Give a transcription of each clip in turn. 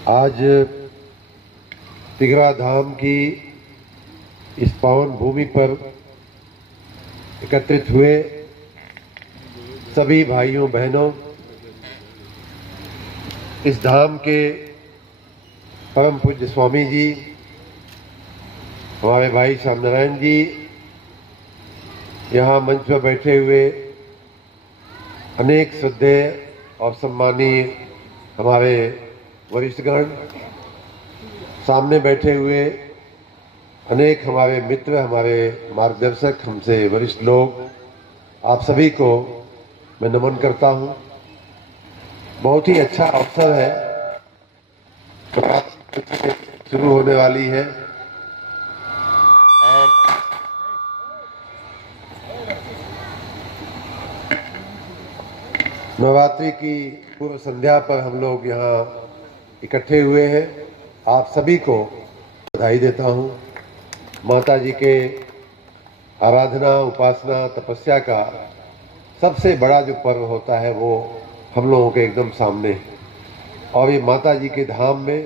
आज तिघरा धाम की इस पावन भूमि पर एकत्रित हुए सभी भाइयों बहनों, इस धाम के परम पूज्य स्वामी जी, हमारे भाई श्याम नारायण जी, यहाँ मंच पर बैठे हुए अनेक श्रद्धेय और सम्मानीय हमारे वरिष्ठगण, सामने बैठे हुए अनेक हमारे मित्र, हमारे मार्गदर्शक, हमसे वरिष्ठ लोग, आप सभी को मैं नमन करता हूँ। बहुत ही अच्छा अवसर है, शुरू होने वाली है और नवरात्रि की पूर्व संध्या पर हम लोग यहाँ इकट्ठे हुए हैं। आप सभी को बधाई देता हूँ। माता जी के आराधना, उपासना, तपस्या का सबसे बड़ा जो पर्व होता है वो हम लोगों के एकदम सामने है। और ये माता जी के धाम में,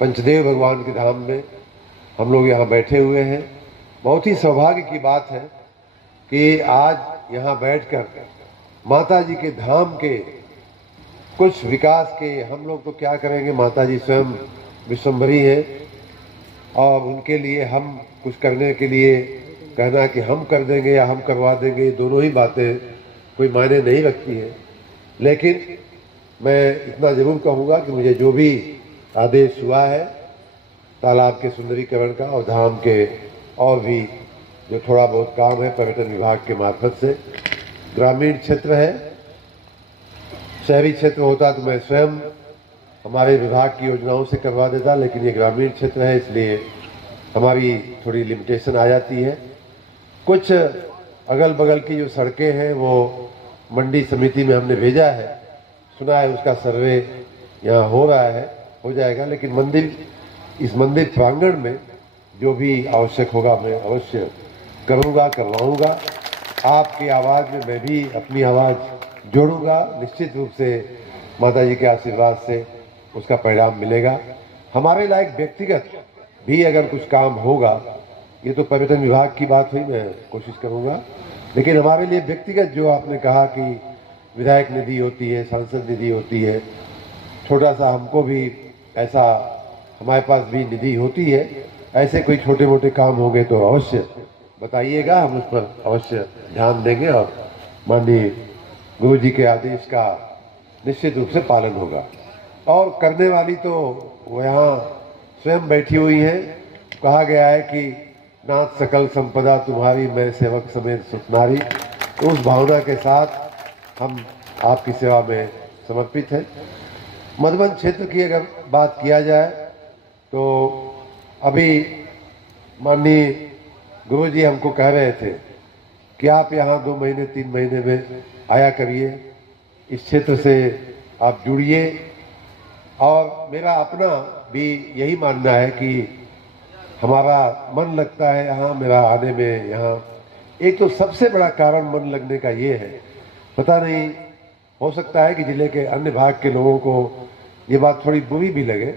पंचदेव भगवान के धाम में हम लोग यहाँ बैठे हुए हैं। बहुत ही सौभाग्य की बात है कि आज यहाँ बैठकर माता जी के धाम के कुछ विकास के हम लोग तो क्या करेंगे, माता जी स्वयं विश्वम्भरी हैं और उनके लिए हम कुछ करने के लिए कहना कि हम कर देंगे या हम करवा देंगे, दोनों ही बातें कोई मायने नहीं रखती है। लेकिन मैं इतना ज़रूर कहूँगा कि मुझे जो भी आदेश हुआ है तालाब के सुंदरीकरण का और धाम के और भी जो थोड़ा बहुत काम है पर्यटन विभाग के मार्फत से, ग्रामीण क्षेत्र है, शहरी क्षेत्र होता तो मैं स्वयं हमारे विभाग की योजनाओं से करवा देता, लेकिन ये ग्रामीण क्षेत्र है इसलिए हमारी थोड़ी लिमिटेशन आ जाती है। कुछ अगल बगल की जो सड़कें हैं वो मंडी समिति में हमने भेजा है, सुना है उसका सर्वे यहाँ हो रहा है, हो जाएगा। लेकिन इस मंदिर प्रांगण में जो भी आवश्यक होगा मैं अवश्य करूँगा, करवाऊँगा। आपकी आवाज़ में मैं भी अपनी आवाज़ जोड़ूंगा। निश्चित रूप से माता जी के आशीर्वाद से उसका परिणाम मिलेगा। हमारे लायक व्यक्तिगत भी अगर कुछ काम होगा, ये तो पर्यटन विभाग की बात हुई, मैं कोशिश करूंगा, लेकिन हमारे लिए व्यक्तिगत जो आपने कहा कि विधायक निधि होती है, सांसद निधि होती है, छोटा सा हमको भी ऐसा हमारे पास भी निधि होती है, ऐसे कोई छोटे मोटे काम होंगे तो अवश्य बताइएगा, हम उस पर अवश्य ध्यान देंगे और माननीय गुरु जी के आदेश का निश्चित रूप से पालन होगा। और करने वाली तो वो यहाँ स्वयं बैठी हुई हैं। कहा गया है कि नाथ सकल संपदा तुम्हारी, मैं सेवक समेत सुखनारी। तो उस भावना के साथ हम आपकी सेवा में समर्पित हैं। मधुबन क्षेत्र की अगर बात किया जाए तो अभी माननीय गुरु जी हमको कह रहे थे कि आप यहाँ 2 महीने 3 महीने में आया करिए, इस क्षेत्र से आप जुड़िए। और मेरा अपना भी यही मानना है कि हमारा मन लगता है यहाँ, मेरा आने में यहाँ एक तो सबसे बड़ा कारण मन लगने का ये है, पता नहीं हो सकता है कि जिले के अन्य भाग के लोगों को ये बात थोड़ी बुरी भी लगे,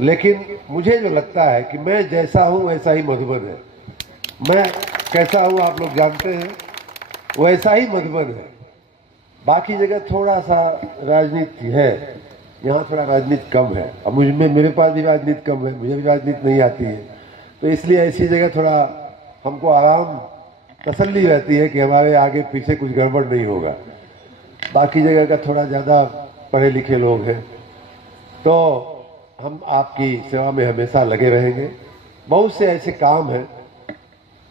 लेकिन मुझे जो लगता है कि मैं जैसा हूँ वैसा ही मधुबन है। मैं कैसा हूँ आप लोग जानते हैं, वैसा ही मधुबन है। बाकी जगह थोड़ा सा राजनीति है, यहाँ थोड़ा राजनीति कम है। अब मेरे पास भी राजनीति कम है, मुझे भी राजनीति नहीं आती है, तो इसलिए ऐसी जगह थोड़ा हमको आराम, तसल्ली रहती है कि हमारे आगे पीछे कुछ गड़बड़ नहीं होगा। बाकी जगह का थोड़ा ज़्यादा पढ़े लिखे लोग हैं, तो हम आपकी सेवा में हमेशा लगे रहेंगे। बहुत से ऐसे काम हैं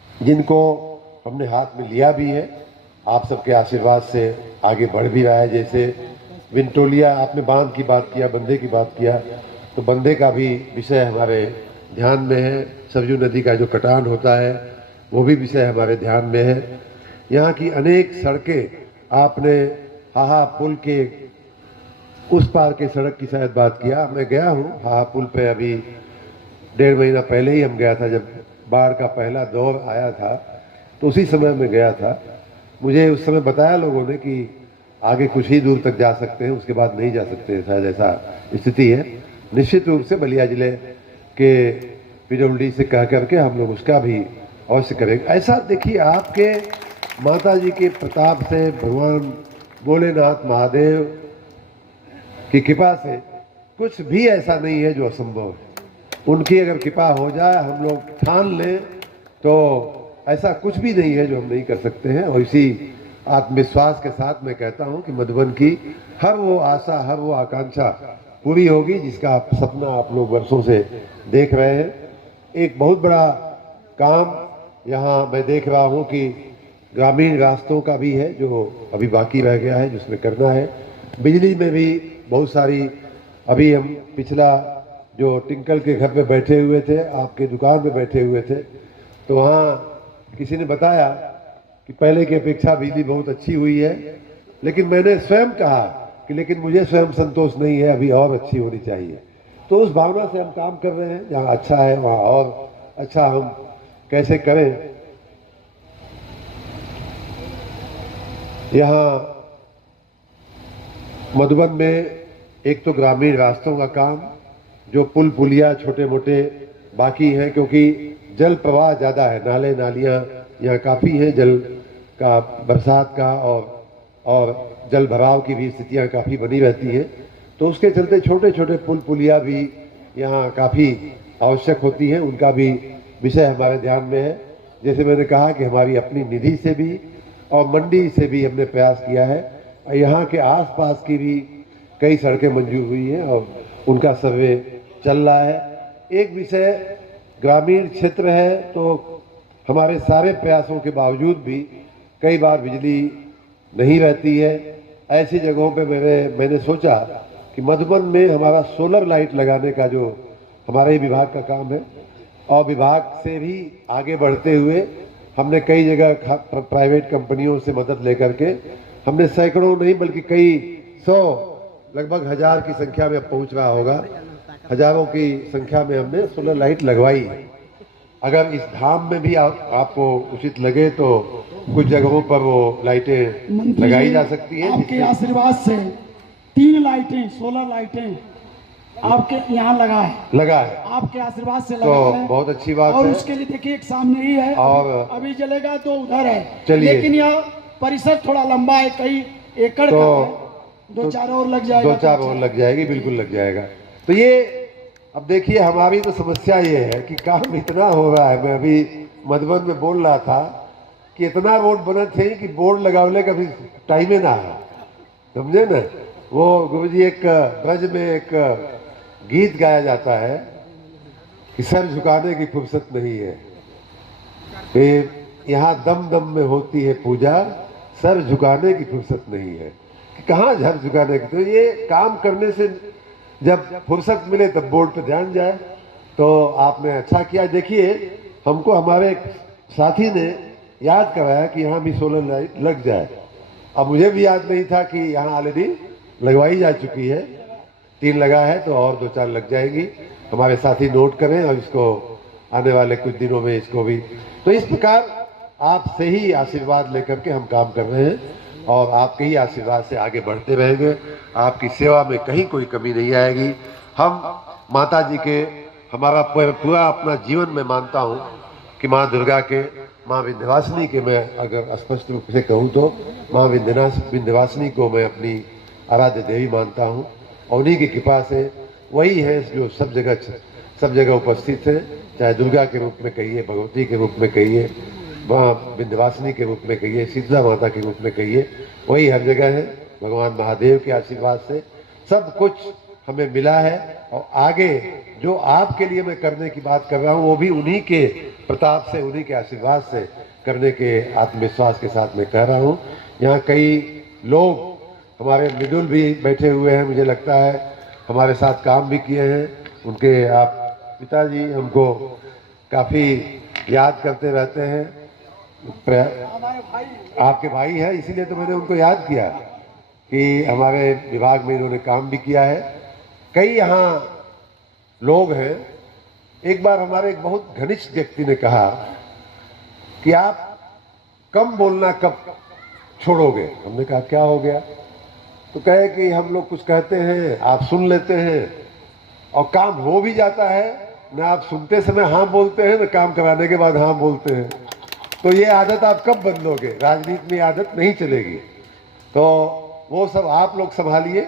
जिनको हमने हाथ में लिया भी है, आप सबके आशीर्वाद से आगे बढ़ भी रहा है। जैसे विंटोलिया, आपने बांध की बात किया, बंदे की बात किया, तो बंदे का भी विषय हमारे ध्यान में है। सरयू नदी का जो कटान होता है वो भी विषय हमारे ध्यान में है। यहाँ की अनेक सड़कें, आपने हाहा पुल के उस पार के सड़क की शायद बात किया, मैं गया हूँ हाहा पुल पे, अभी 1.5 महीना पहले ही हम गया था, जब बाढ़ का पहला दौर आया था तो उसी समय में गया था। मुझे उस समय बताया लोगों ने कि आगे कुछ ही दूर तक जा सकते हैं, उसके बाद नहीं जा सकते हैं, शायद ऐसा स्थिति है। निश्चित रूप से बलिया जिले के पीडब्ल्यूडी से कह करके हम लोग उसका भी अवश्य करेंगे। ऐसा देखिए, आपके माता जी के प्रताप से, भगवान भोलेनाथ महादेव की कृपा से कुछ भी ऐसा नहीं है जो असंभव है। उनकी अगर कृपा हो जाए, हम लोग ठान लें, तो ऐसा कुछ भी नहीं है जो हम नहीं कर सकते हैं। और इसी आत्मविश्वास के साथ मैं कहता हूं कि मधुबन की हर वो आशा, हर वो आकांक्षा पूरी होगी जिसका आप सपना आप लोग वर्षों से देख रहे हैं। एक बहुत बड़ा काम यहाँ मैं देख रहा हूँ कि ग्रामीण रास्तों का भी है जो अभी बाकी रह गया है, जिसमें करना है। बिजली में भी बहुत सारी, अभी हम पिछला जो टिंकल के घर पे बैठे हुए थे, आपके दुकान पे बैठे हुए थे, तो वहाँ किसी ने बताया कि पहले की अपेक्षा बिजली बहुत अच्छी हुई है, लेकिन मैंने स्वयं कहा कि लेकिन मुझे स्वयं संतोष नहीं है, अभी और अच्छी होनी चाहिए। तो उस भावना से हम काम कर रहे हैं, जहाँ अच्छा है वहाँ और अच्छा हम कैसे करें। यहाँ मधुबन में एक तो ग्रामीण रास्तों का काम, जो पुल पुलिया छोटे मोटे बाकी हैं, क्योंकि जल प्रवाह ज़्यादा है, नाले नालियाँ यहाँ काफ़ी हैं, जल का, बरसात का और जल भराव की भी स्थितियाँ काफ़ी बनी रहती हैं। तो उसके चलते छोटे छोटे पुल पुलिया भी यहाँ काफ़ी आवश्यक होती हैं, उनका भी विषय हमारे ध्यान में है। जैसे मैंने कहा कि हमारी अपनी निधि से भी और मंडी से भी हमने प्रयास किया है, और यहाँ के आसपास की भी कई सड़कें मंजूर हुई हैं और उनका सर्वे चल रहा है। एक विषय ग्रामीण क्षेत्र है, तो हमारे सारे प्रयासों के बावजूद भी कई बार बिजली नहीं रहती है। ऐसी जगहों पे मैंने सोचा कि मधुबन में हमारा सोलर लाइट लगाने का जो हमारे विभाग का काम है, और विभाग से भी आगे बढ़ते हुए हमने कई जगह प्राइवेट कंपनियों से मदद लेकर के हमने सैकड़ों नहीं बल्कि कई सौ, लगभग 1000 की संख्या में पहुंच रहा होगा, हजारों की संख्या में हमने सोलर लाइट लगवाई है। अगर इस धाम में भी आपको उचित लगे तो कुछ जगहों पर वो लाइटें लगाई जा सकती है। आपके आशीर्वाद से 3 लाइटें, सोलर लाइटें आपके यहाँ लगा है आपके आशीर्वाद से लगा तो है। बहुत अच्छी बात और है। उसके लिए देखिए एक सामने ही है, और अभी जलेगा तो उधर है, चलिए, लेकिन यह परिसर थोड़ा लंबा है, कई एकड़ तो का है, 2-4 और लग जाएगा, 2-4 और लग जाएगी, बिल्कुल लग जाएगा। तो ये अब देखिए, हमारी तो समस्या ये है कि काम इतना हो रहा है। मैं अभी मधुबन में बोल रहा था कि इतना रोड बने थे कि बोर्ड लगावले का भी टाइम ही ना है, समझे ना। वो गुरुजी एक ब्रज में एक गीत गाया जाता है कि सर झुकाने की फुर्सत नहीं है, फिर यहाँ दम दम में होती है पूजा, सर झुकाने की फुर्सत नहीं है। कहाँ सर झुकाने की, तो ये काम करने से जब फुर्सत मिले तब बोर्ड पे ध्यान जाए। तो आपने अच्छा किया। देखिए, हमको हमारे साथी ने याद कराया कि यहाँ भी सोलर लाइट लग जाए। अब मुझे भी याद नहीं था कि यहाँ ऑलरेडी लगवाई जा चुकी है, 3 लगा है, तो और 2-4 लग जाएगी। हमारे साथी नोट करें और इसको आने वाले कुछ दिनों में इसको भी। तो इस प्रकार आपसे ही आशीर्वाद लेकर के हम काम कर रहे हैं और आपके ही आशीर्वाद से आगे बढ़ते रहेंगे। आपकी सेवा में कहीं कोई कमी नहीं आएगी। हम माता जी के, हमारा पूरा अपना जीवन में मानता हूँ कि माँ दुर्गा के, माँ विंध्यवासिनी के, मैं अगर स्पष्ट रूप से कहूँ तो माँ विंध्यवासिनी को मैं अपनी आराध्य देवी मानता हूँ, और उन्हीं की कृपा से वही है जो सब जगह उपस्थित है। चाहे दुर्गा के रूप में कहिए, भगवती के रूप में कहिए, माँ विंध्यवासिनी के रूप में कहिए, शीतला माता के रूप में कहिए, वही हर जगह है। भगवान महादेव के आशीर्वाद से सब कुछ हमें मिला है, और आगे जो आपके लिए मैं करने की बात कर रहा हूँ वो भी उन्हीं के प्रताप से, उन्हीं के आशीर्वाद से करने के आत्मविश्वास के साथ मैं कह रहा हूँ। यहाँ कई लोग हमारे मिडुल भी बैठे हुए हैं, मुझे लगता है हमारे साथ काम भी किए हैं। उनके आप पिताजी हमको काफ़ी याद करते रहते हैं, आपके भाई है, इसीलिए तो मैंने उनको याद किया कि हमारे विभाग में इन्होंने काम भी किया है। कई यहाँ लोग हैं। एक बार हमारे एक बहुत घनिष्ठ व्यक्ति ने कहा कि आप कम बोलना कब छोड़ोगे। हमने कहा क्या हो गया, तो कहे कि हम लोग कुछ कहते हैं, आप सुन लेते हैं, और काम हो भी जाता है, ना आप सुनते समय हाँ बोलते हैं, ना काम कराने के बाद हाँ बोलते हैं। तो ये आदत आप कब बदलोगे? राजनीति में आदत नहीं चलेगी। तो वो सब आप लोग संभालिए,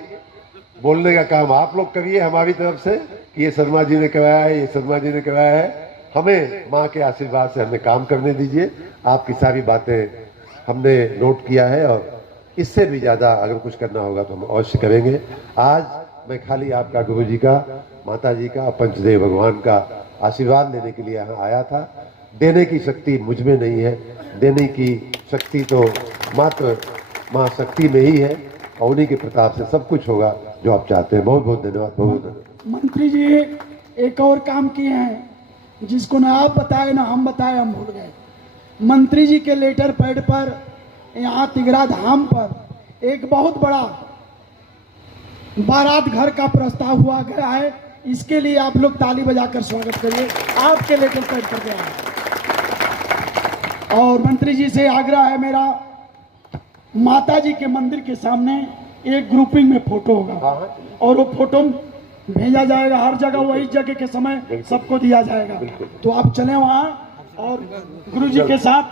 बोलने का काम आप लोग करिए हमारी तरफ से कि ये शर्मा जी ने कराया है, ये शर्मा जी ने कराया है। हमें माँ के आशीर्वाद से हमें काम करने दीजिए। आपकी सारी बातें हमने नोट किया है और इससे भी ज़्यादा अगर कुछ करना होगा तो हम अवश्य करेंगे। आज मैं खाली आपका गुरु जी का, माता जी का, पंचदेव भगवान का आशीर्वाद लेने के लिए यहाँ आया था। देने की शक्ति मुझ में नहीं है, देने की शक्ति तो मात्र माँ शक्ति में ही है और उन्हीं के प्रताप से सब कुछ होगा जो आप चाहते हैं। बहुत बहुत धन्यवाद। बहुत धन्यवाद। मंत्री जी एक और काम किए हैं जिसको ना आप बताए ना हम बताए, हम भूल गए। मंत्री जी के लेटर पैड पर यहाँ तिगरा धाम पर एक बहुत बड़ा बारात घर का प्रस्ताव हुआ गया है। इसके लिए आप लोग ताली बजाकर स्वागत करिए। आपके लेटर पैड पर गया है। और मंत्री जी से आग्रह है मेरा, माता जी के मंदिर के सामने एक ग्रुपिंग में फोटो होगा और वो फोटो भेजा जाएगा हर जगह, वही जगह के समय सबको दिया जाएगा। तो आप चले वहाँ और गुरु जी के साथ